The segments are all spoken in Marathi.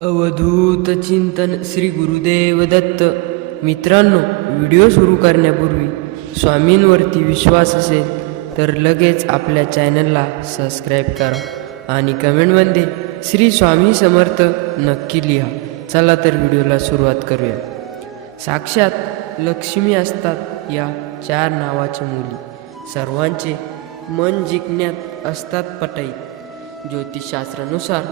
अवधूत चिंतन श्री गुरुदेव दत्त. मित्रांनो, व्हिडिओ सुरू करण्यापूर्वी स्वामींवरती विश्वास असेल तर लगेच आपल्या चॅनलला सबस्क्राईब करा आणि कमेंटमध्ये श्री स्वामी समर्थ नक्की लिहा. चला तर व्हिडिओला सुरुवात करूया. साक्षात लक्ष्मी असतात या 4 नावाच्या मुली. सर्वांचे मन जिंकण्यात असतात पटाईत. ज्योतिषशास्त्रानुसार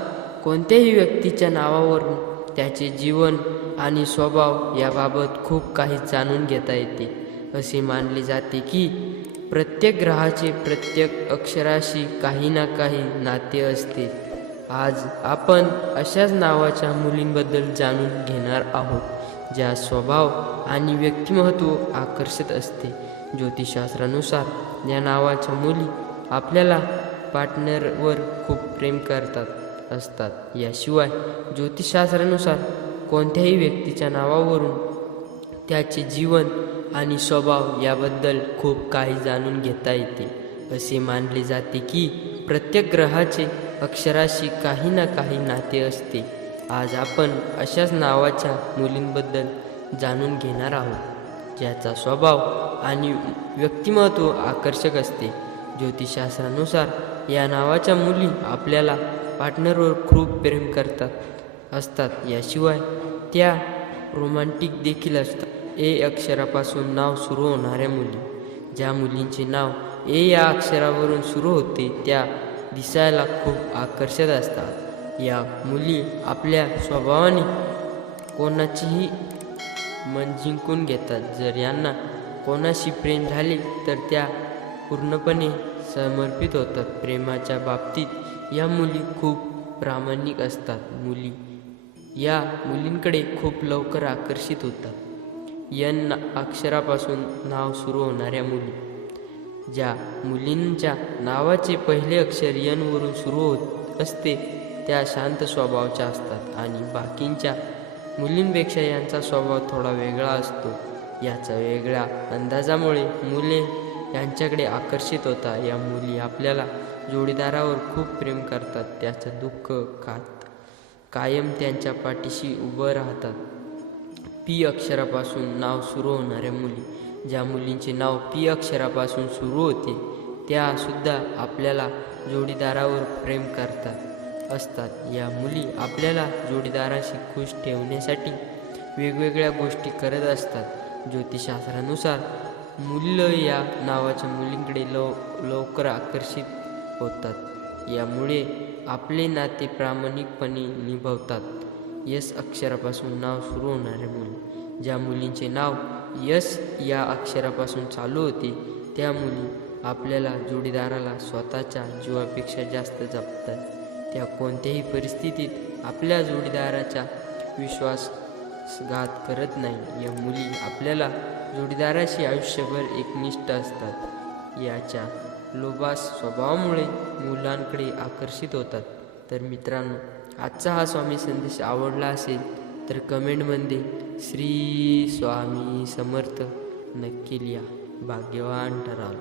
कोणत्याही व्यक्तीच्या नावावरून त्याचे जीवन आणि स्वभाव याबाबत खूप काही जाणून घेता येते. असे मानले जाते की प्रत्येक ग्रहाचे प्रत्येक अक्षराशी काही ना काही नाते असते. आज आपण अशाच नावाच्या मुलींबद्दल जाणून घेणार आहोत ज्या स्वभाव आणि व्यक्तिमत्व आकर्षक असते. ज्योतिषशास्त्रानुसार या नावाच्या मुली आपल्याला पार्टनरवर खूप प्रेम करतात असतात. याशिवाय ज्योतिषशास्त्रानुसार कोणत्याही व्यक्तीच्या नावावरून त्याचे जीवन आणि स्वभाव याबद्दल खूप काही जाणून घेता येते. असे मानले जाते की प्रत्येक ग्रहाचे अक्षराशी काही ना काही नाते असते. आज आपण अशाच नावाच्या मुलींबद्दल जाणून घेणार आहोत ज्याचा स्वभाव आणि व्यक्तिमत्व आकर्षक असते. ज्योतिषशास्त्रानुसार या नावाच्या मुली आपल्याला पार्टनरवर खूप प्रेम करतात असतात. याशिवाय त्या रोमॅन्टिक देखील असतात. ए अक्षरापासून नाव सुरू होणाऱ्या मुली. ज्या मुलींचे नाव ए या अक्षरावरून सुरू होते त्या दिसायला खूप आकर्षक असतात. या मुली आपल्या स्वभावाने कोणाचेही मन जिंकून घेतात. जर यांना कोणाशी प्रेम झाले तर त्या पूर्णपणे समर्पित होतात. प्रेमाच्या बाबतीत या मुली खूप प्रामाणिक असतात. मुली या मुलींकडे खूप लवकर आकर्षित होतात. यन अक्षरापासून नाव सुरू होणाऱ्या मुली. ज्या मुलींच्या नावाचे पहिले अक्षर यन वरून सुरू होत असते त्या शांत स्वभावाच्या असतात आणि बाकींच्या मुलींपेक्षा यांचा स्वभाव थोडा वेगळा असतो. याचा वेगळ्या अंदाजामुळे मुले यांच्याकडे आकर्षित होतात. या मुली आपल्याला जोडीदारावर खूप प्रेम करतात. त्याचं दुःख कायम त्यांच्या पाठीशी उभं राहतात. पी अक्षरापासून नाव सुरू होणाऱ्या मुली. ज्या मुलींचे नाव पी अक्षरापासून सुरू होते त्या सुद्धा आपल्याला जोडीदारावर प्रेम करतात असतात. या मुली आपल्याला जोडीदाराशी खुश ठेवण्यासाठी वेगवेगळ्या गोष्टी करत असतात. ज्योतिषशास्त्रानुसार मूल्य या नावाच्या मुलींकडे लवकर आकर्षित होतात. यामुळे आपले नाते प्रामाणिकपणे निभावतात. यस अक्षरापासून नाव सुरू होणाऱ्या मुली. ज्या मुलींचे नाव यस या अक्षरापासून चालू होते त्या मुली आपल्याला जोडीदाराला स्वतःच्या जीवापेक्षा जास्त जपतात. त्या कोणत्याही परिस्थितीत आपल्या जोडीदाराचा विश्वासघात करत नाही. या मुली आपल्याला जोडीदाराशी आयुष्यभर एकनिष्ठ असतात. याच्या लोभास स्वभावामुळे मुलांकडे आकर्षित होतात. तर मित्रांनो, आजचा हा स्वामी संदेश आवडला असेल तर कमेंटमध्ये श्री स्वामी समर्थ नक्की लिहा. भाग्यवान ठराल.